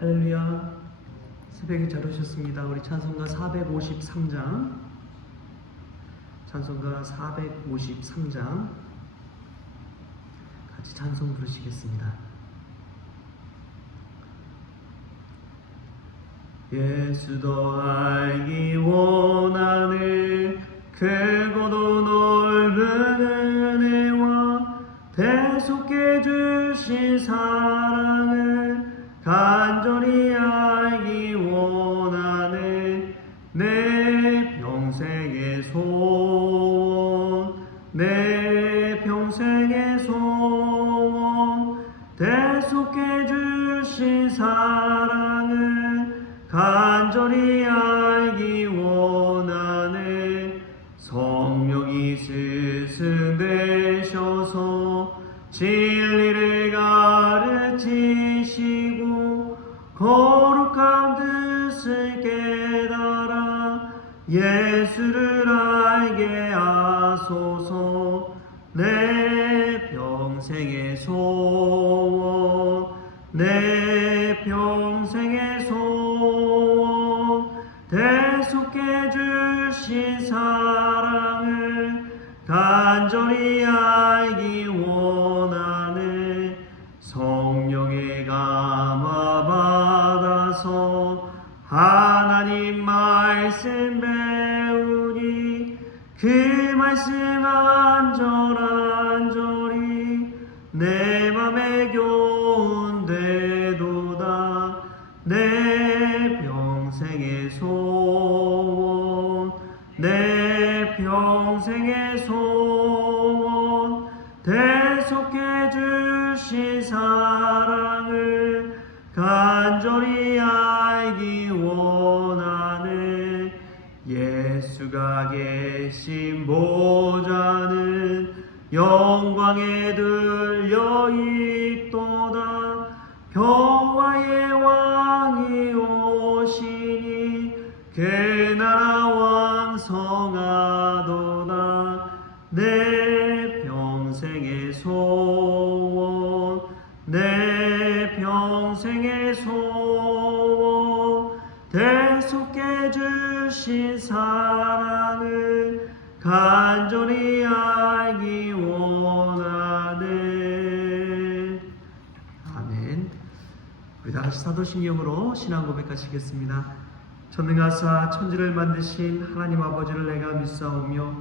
할렐루야. 새벽에 잘 오셨습니다. 우리 찬송가 453장, 찬송가 453장 같이 찬송 부르시겠습니다. 예수 더 알기 원하는 크고도 넓은 은혜와 대속해 주신 사랑을 간절히 알기 원하는 내 평생의 소원, 내 평생의 소원, 대속해 주신 사랑을 간절히 알기 원하는 성령이 스승되셔서 진리를 가르치시고 거룩한 뜻을 깨달아 예수를 알게 하소서. 내 평생의 소원, 내 평생의 소원, 대속해 주신 사랑을 간절히 알기 원하는 성령의 감화 받아서 하나님 말씀 배우니 그 말씀 안절안절히 내 맘에 교훈되도다. 내 평생의 소원, 내 평생의 소원, 대속해 주신 사랑을 간절히 알기 원하는 예수가 계신 보좌는 영광에 들려 있도다. 평화의 왕이 오시니 그 나라 왕성하도다. 내 평생의 소원, 내 평생의 소원, 대속해 주신 사랑을 간절히 알기 원하네. 아멘. 우리 다같이 사도신경으로 신앙 고백하시겠습니다. 전능하사 천지를 만드신 하나님 아버지를 내가 믿사오며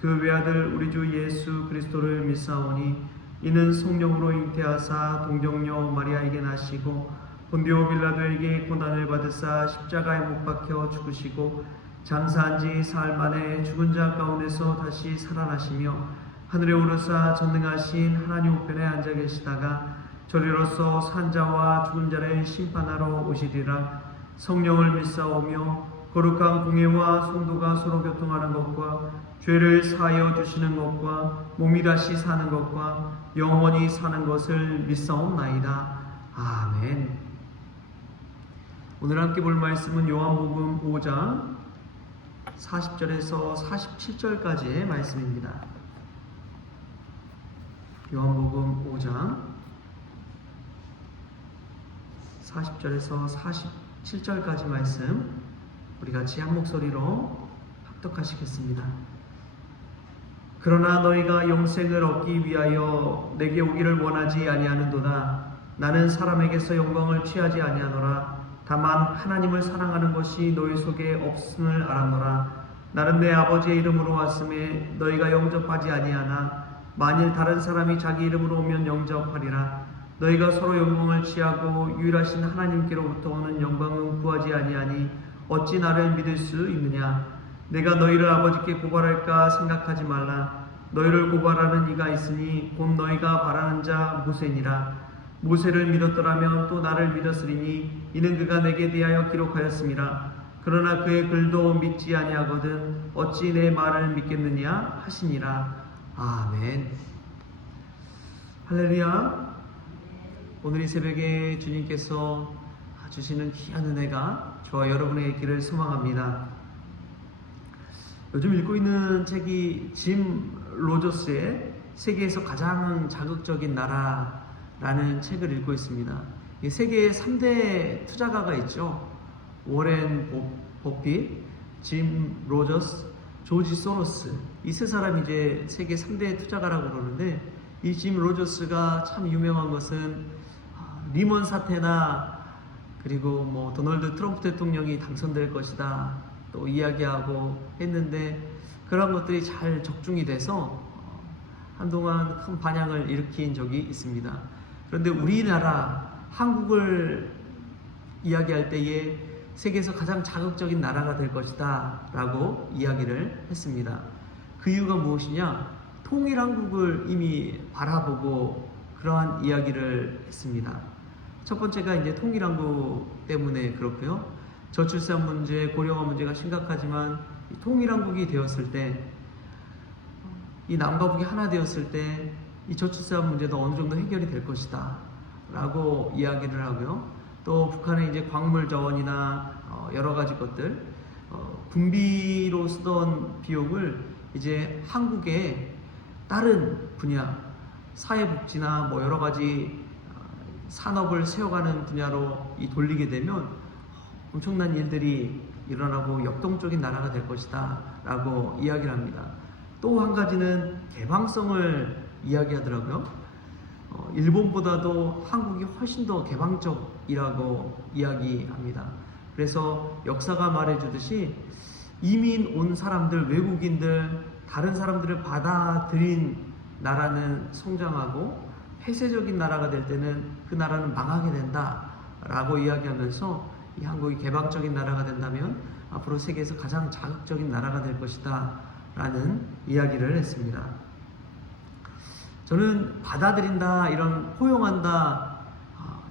그 외아들 우리 주 예수 그리스도를 믿사오니 이는 성령으로 잉태하사 동정녀 마리아에게 나시고 본디오 빌라도에게 고난을 받으사 십자가에 못 박혀 죽으시고 장사한 지 사흘 만에 죽은 자 가운데서 다시 살아나시며 하늘에 오르사 전능하신 하나님 우편에 앉아 계시다가 저리로서 산 자와 죽은 자를 심판하러 오시리라. 성령을 믿사오며 거룩한 공예와 성도가 서로 교통하는 것과 죄를 사하여 주시는 것과 몸이 다시 사는 것과 영원히 사는 것을 믿사옵나이다. 아멘. 오늘 함께 볼 말씀은 요한복음 5장 40절에서 47절까지의 말씀입니다. 요한복음 5장 40절에서 47절까지 말씀 우리 같이 한 목소리로 합독하시겠습니다. 그러나 너희가 영생을 얻기 위하여 내게 오기를 원하지 아니하는도다. 나는 사람에게서 영광을 취하지 아니하노라. 다만 하나님을 사랑하는 것이 너희 속에 없음을 알았노라. 나는 내 아버지의 이름으로 왔음에 너희가 영접하지 아니하나 만일 다른 사람이 자기 이름으로 오면 영접하리라. 너희가 서로 영광을 취하고 유일하신 하나님께로부터 오는 영광은 구하지 아니하니 어찌 나를 믿을 수 있느냐. 내가 너희를 아버지께 고발할까 생각하지 말라. 너희를 고발하는 이가 있으니 곧 너희가 바라는 자 모세니라. 모세를 믿었더라면 또 나를 믿었으리니 이는 그가 내게 대하여 기록하였음이라. 그러나 그의 글도 믿지 아니하거든 어찌 내 말을 믿겠느냐 하시니라. 아멘. 할렐루야. 오늘 이 새벽에 주님께서 주시는 귀한 은혜가 저와 여러분의 길을 소망합니다. 요즘 읽고 있는 책이 짐 로저스의 세계에서 가장 자극적인 나라라는 책을 읽고 있습니다. 이 세계에 3대 투자가가 있죠. 워렌 버핏, 짐 로저스, 조지 소로스. 이 세 사람이 이제 세계 3대 투자가라고 그러는데, 이 짐 로저스가 참 유명한 것은 리먼 사태나 그리고 뭐 도널드 트럼프 대통령이 당선될 것이다 또 이야기하고 했는데, 그런 것들이 잘 적중이 돼서 한동안 큰 반향을 일으킨 적이 있습니다. 그런데 우리나라 한국을 이야기할 때에 세계에서 가장 자극적인 나라가 될 것이다 라고 이야기를 했습니다. 그 이유가 무엇이냐? 통일한국을 이미 바라보고 그러한 이야기를 했습니다. 첫 번째가 이제 통일한국 때문에 그렇고요. 저출산 문제, 고령화 문제가 심각하지만 통일한국이 되었을 때, 이 남과 북이 하나 되었을 때 이 저출산 문제도 어느 정도 해결이 될 것이다 라고 이야기를 하고요. 또 북한의 이제 광물 자원이나 여러 가지 것들, 군비로 쓰던 비용을 이제 한국의 다른 분야, 사회복지나 뭐 여러 가지 산업을 세워가는 분야로 돌리게 되면 엄청난 일들이 일어나고 역동적인 나라가 될 것이다 라고 이야기를 합니다. 또 한 가지는 개방성을 이야기하더라고요. 일본보다도 한국이 훨씬 더 개방적이라고 이야기합니다. 그래서 역사가 말해주듯이 이민 온 사람들, 외국인들, 다른 사람들을 받아들인 나라는 성장하고 폐쇄적인 나라가 될 때는 그 나라는 망하게 된다 라고 이야기하면서 이 한국이 개방적인 나라가 된다면 앞으로 세계에서 가장 자극적인 나라가 될 것이다 라는 이야기를 했습니다. 저는 받아들인다, 이런 호용한다,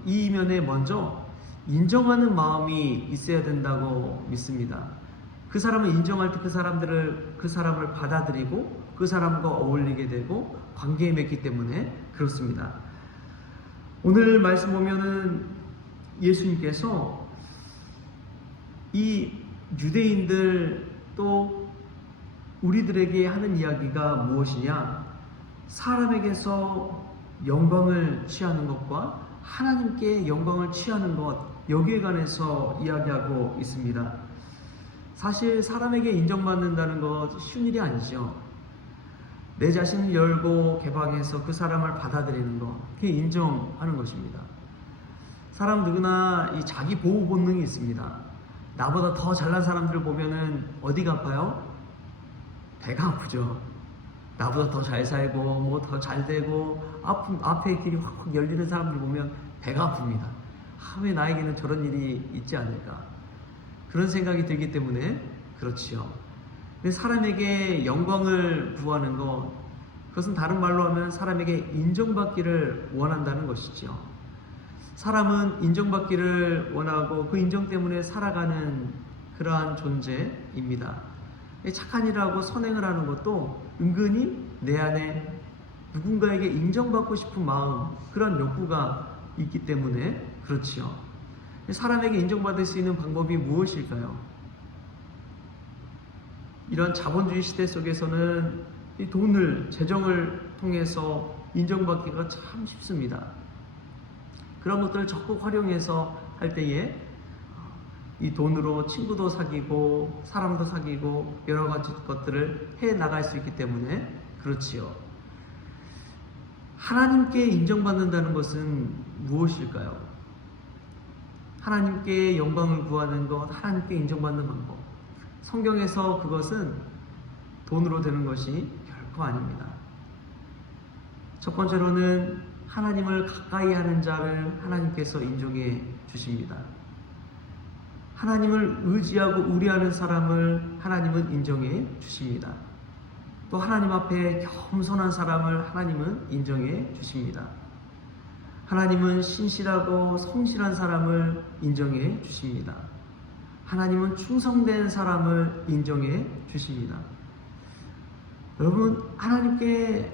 이 면에 먼저 인정하는 마음이 있어야 된다고 믿습니다. 그 사람을 인정할 때 그 사람을 받아들이고 그 사람과 어울리게 되고 관계에 맺기 때문에 그렇습니다. 오늘 말씀 보면은 예수님께서 이 유대인들 또 우리들에게 하는 이야기가 무엇이냐? 사람에게서 영광을 취하는 것과 하나님께 영광을 취하는 것, 여기에 관해서 이야기하고 있습니다. 사실 사람에게 인정받는다는 것 쉬운 일이 아니죠. 내 자신을 열고 개방해서 그 사람을 받아들이는 것, 그게 인정하는 것입니다. 사람 누구나 이 자기 보호 본능이 있습니다. 나보다 더 잘난 사람들을 보면은 어디가 아파요? 배가 아프죠. 나보다 더 잘 살고 뭐 더 잘 되고 앞에 길이 확 열리는 사람들 보면 배가 아픕니다. 왜 나에게는 저런 일이 있지 않을까? 그런 생각이 들기 때문에 그렇지요. 근데 사람에게 영광을 구하는 것, 그것은 다른 말로 하면 사람에게 인정받기를 원한다는 것이죠. 사람은 인정받기를 원하고 그 인정 때문에 살아가는 그러한 존재입니다. 착한 일하고 선행을 하는 것도 은근히 내 안에 누군가에게 인정받고 싶은 마음, 그런 욕구가 있기 때문에 그렇지요. 사람에게 인정받을 수 있는 방법이 무엇일까요? 이런 자본주의 시대 속에서는 이 돈을, 재정을 통해서 인정받기가 참 쉽습니다. 그런 것들을 적극 활용해서 할 때에 이 돈으로 친구도 사귀고 사람도 사귀고 여러 가지 것들을 해 나갈 수 있기 때문에 그렇지요. 하나님께 인정받는다는 것은 무엇일까요? 하나님께 영광을 구하는 것, 하나님께 인정받는 방법. 성경에서 그것은 돈으로 되는 것이 결코 아닙니다. 첫 번째로는 하나님을 가까이 하는 자를 하나님께서 인정해 주십니다. 하나님을 의지하고 우려하는 사람을 하나님은 인정해 주십니다. 또 하나님 앞에 겸손한 사람을 하나님은 인정해 주십니다. 하나님은 신실하고 성실한 사람을 인정해 주십니다. 하나님은 충성된 사람을 인정해 주십니다. 여러분, 하나님께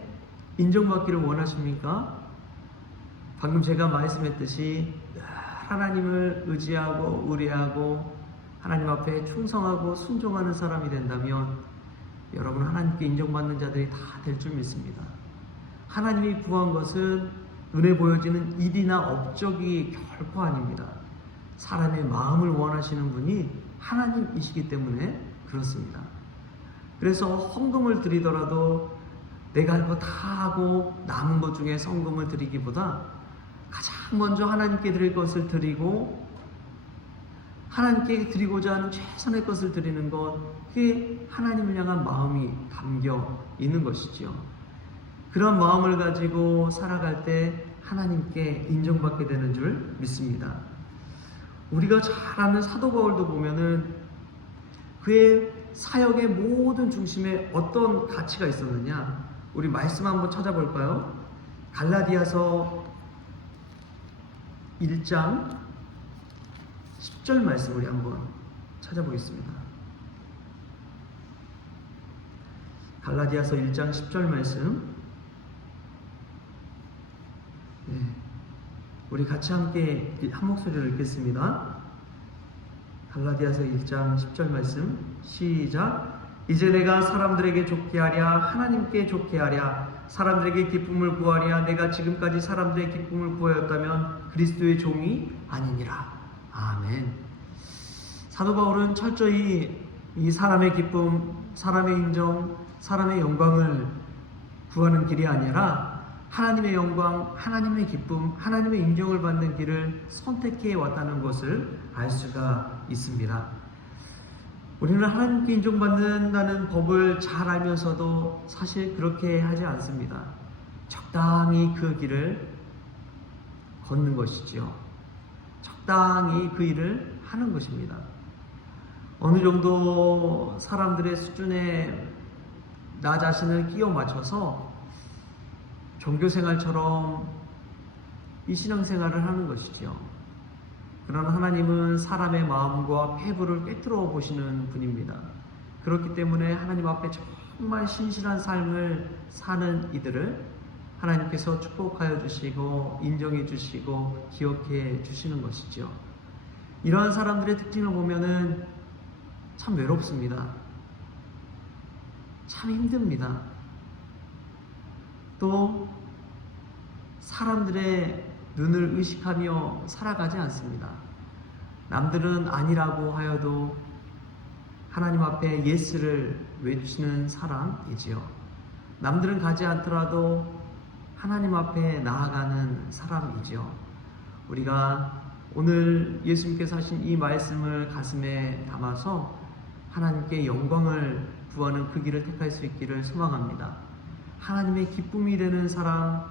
인정받기를 원하십니까? 방금 제가 말씀했듯이 하나님을 의지하고 의뢰하고 하나님 앞에 충성하고 순종하는 사람이 된다면 여러분, 하나님께 인정받는 자들이 다 될 줄 믿습니다. 하나님이 구한 것은 눈에 보여지는 일이나 업적이 결코 아닙니다. 사람의 마음을 원하시는 분이 하나님이시기 때문에 그렇습니다. 그래서 헌금을 드리더라도 내가 할 거 다 하고 남은 것 중에 헌금을 드리기보다 가장 먼저 하나님께 드릴 것을 드리고 하나님께 드리고자 하는 최선의 것을 드리는 것, 그게 하나님을 향한 마음이 담겨 있는 것이지요. 그런 마음을 가지고 살아갈 때 하나님께 인정받게 되는 줄 믿습니다. 우리가 잘 아는 사도 바울도 보면은 그의 사역의 모든 중심에 어떤 가치가 있었느냐? 우리 말씀 한번 찾아볼까요? 갈라디아서 1장 10절 말씀 우리 한번 찾아보겠습니다. 갈라디아서 1장 10절 말씀, 우리 같이 함께 한 목소리로 읽겠습니다. 갈라디아서 1장 10절 말씀 시작. 이제 내가 사람들에게 좋게 하랴 하나님께 좋게 하랴 사람들에게 기쁨을 구하랴 내가 지금까지 사람들의 기쁨을 구하였다면 그리스도의 종이 아니니라. 아멘. 사도 바울은 철저히 이 사람의 기쁨, 사람의 인정, 사람의 영광을 구하는 길이 아니라 하나님의 영광, 하나님의 기쁨, 하나님의 인정을 받는 길을 선택해 왔다는 것을 알 수가 있습니다. 우리는 하나님께 인정받는다는 법을 잘 알면서도 사실 그렇게 하지 않습니다. 적당히 그 길을 걷는 것이지요. 적당히 그 일을 하는 것입니다. 어느 정도 사람들의 수준에 나 자신을 끼워 맞춰서 종교생활처럼 이 신앙생활을 하는 것이지요. 그러나 하나님은 사람의 마음과 폐부를 꿰뚫어 보시는 분입니다. 그렇기 때문에 하나님 앞에 정말 신실한 삶을 사는 이들을 하나님께서 축복하여 주시고 인정해 주시고 기억해 주시는 것이죠. 이러한 사람들의 특징을 보면은 참 외롭습니다. 참 힘듭니다. 또 사람들의 눈을 의식하며 살아가지 않습니다. 남들은 아니라고 하여도 하나님 앞에 예스를 외치는 사람이지요. 남들은 가지 않더라도 하나님 앞에 나아가는 사람이지요. 우리가 오늘 예수님께서 하신 이 말씀을 가슴에 담아서 하나님께 영광을 구하는 그 길을 택할 수 있기를 소망합니다. 하나님의 기쁨이 되는 사람,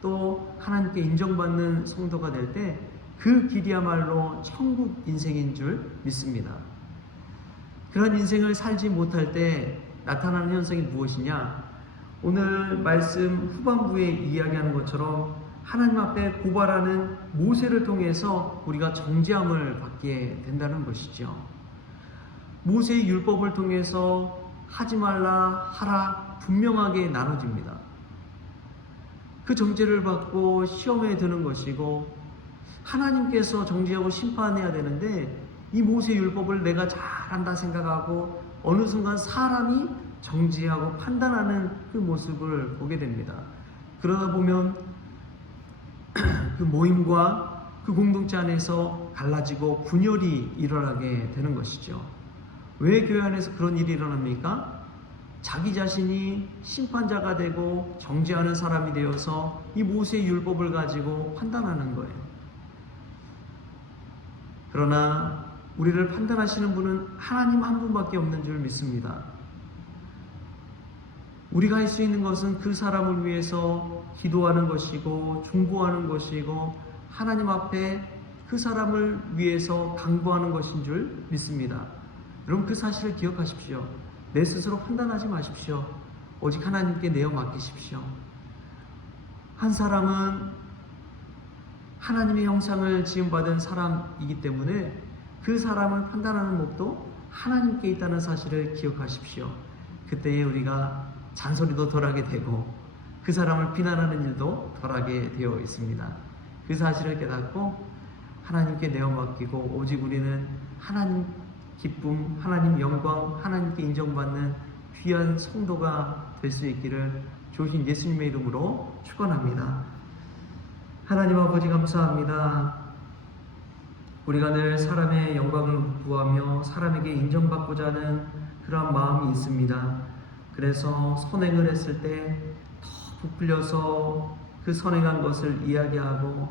또 하나님께 인정받는 성도가 될 때 그 길이야말로 천국 인생인 줄 믿습니다. 그런 인생을 살지 못할 때 나타나는 현상이 무엇이냐? 오늘 말씀 후반부에 이야기하는 것처럼 하나님 앞에 고발하는 모세를 통해서 우리가 정죄함을 받게 된다는 것이죠. 모세의 율법을 통해서 하지 말라 하라 분명하게 나눠집니다. 그 정죄를 받고 시험에 드는 것이고 하나님께서 정죄하고 심판해야 되는데 이 모세 율법을 내가 잘한다 생각하고 어느 순간 사람이 정죄하고 판단하는 그 모습을 보게 됩니다. 그러다 보면 그 모임과 그 공동체 안에서 갈라지고 분열이 일어나게 되는 것이죠. 왜 교회 안에서 그런 일이 일어납니까? 자기 자신이 심판자가 되고 정죄하는 사람이 되어서 이 모세의 율법을 가지고 판단하는 거예요. 그러나 우리를 판단하시는 분은 하나님 한 분밖에 없는 줄 믿습니다. 우리가 할 수 있는 것은 그 사람을 위해서 기도하는 것이고 중보하는 것이고 하나님 앞에 그 사람을 위해서 강구하는 것인 줄 믿습니다. 여러분 그 사실을 기억하십시오. 내 스스로 판단하지 마십시오. 오직 하나님께 내어 맡기십시오. 한 사람은 하나님의 형상을 지음받은 사람이기 때문에 그 사람을 판단하는 법도 하나님께 있다는 사실을 기억하십시오. 그때에 우리가 잔소리도 덜하게 되고 그 사람을 비난하는 일도 덜하게 되어 있습니다. 그 사실을 깨닫고 하나님께 내어 맡기고 오직 우리는 하나님 기쁨, 하나님 영광, 하나님께 인정받는 귀한 성도가 될 수 있기를 조신 예수님의 이름으로 축원합니다. 하나님 아버지 감사합니다. 우리가 늘 사람의 영광을 구하며 사람에게 인정받고자 하는 그러한 마음이 있습니다. 그래서 선행을 했을 때 더 부풀려서 그 선행한 것을 이야기하고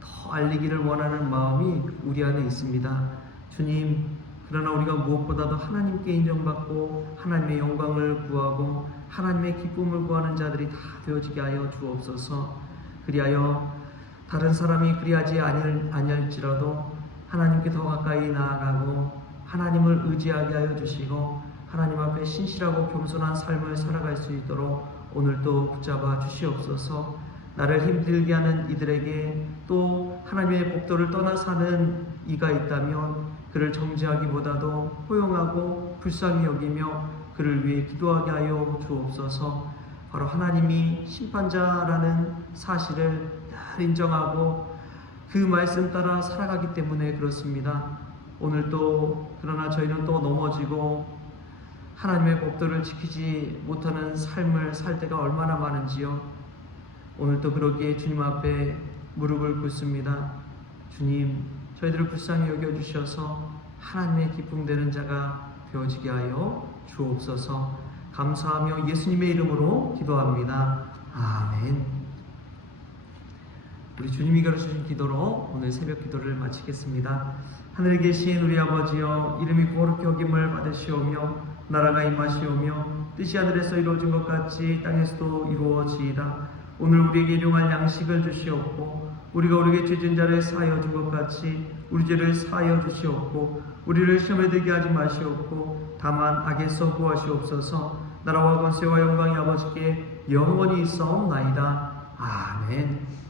더 알리기를 원하는 마음이 우리 안에 있습니다. 주님, 그러나 우리가 무엇보다도 하나님께 인정받고 하나님의 영광을 구하고 하나님의 기쁨을 구하는 자들이 다 되어지게 하여 주옵소서. 그리하여 다른 사람이 그리하지 아니할지라도 하나님께 더 가까이 나아가고 하나님을 의지하게 하여 주시고 하나님 앞에 신실하고 겸손한 삶을 살아갈 수 있도록 오늘도 붙잡아 주시옵소서. 나를 힘들게 하는 이들에게 또 하나님의 복도를 떠나 사는 이가 있다면 그를 정죄하기보다도 포용하고 불쌍히 여기며 그를 위해 기도하게 하여 주옵소서. 바로 하나님이 심판자라는 사실을 늘 인정하고 그 말씀 따라 살아가기 때문에 그렇습니다. 오늘도 그러나 저희는 또 넘어지고 하나님의 법도를 지키지 못하는 삶을 살 때가 얼마나 많은지요. 오늘도 그러기에 주님 앞에 무릎을 꿇습니다. 주님, 저희들을 불쌍히 여겨주셔서 하나님의 기쁨 되는 자가 되어지게 하여 주옵소서. 감사하며 예수님의 이름으로 기도합니다. 아멘. 우리 주님이 가르쳐주신 기도로 오늘 새벽 기도를 마치겠습니다. 하늘에 계신 우리 아버지여, 이름이 거룩히 여김을 받으시오며 나라가 임하시오며 뜻이 하늘에서 이루어진 것 같이 땅에서도 이루어지이다. 오늘 우리에게 일용할 양식을 주시옵고 우리가 우리에게 죄진 자를 사하여 준 것 같이 우리 죄를 사하여 주시옵고 우리를 시험에 들게 하지 마시옵고 다만 악에서 구하시옵소서. 나라와 권세와 영광이 아버지께 영원히 있사옵나이다. 아멘.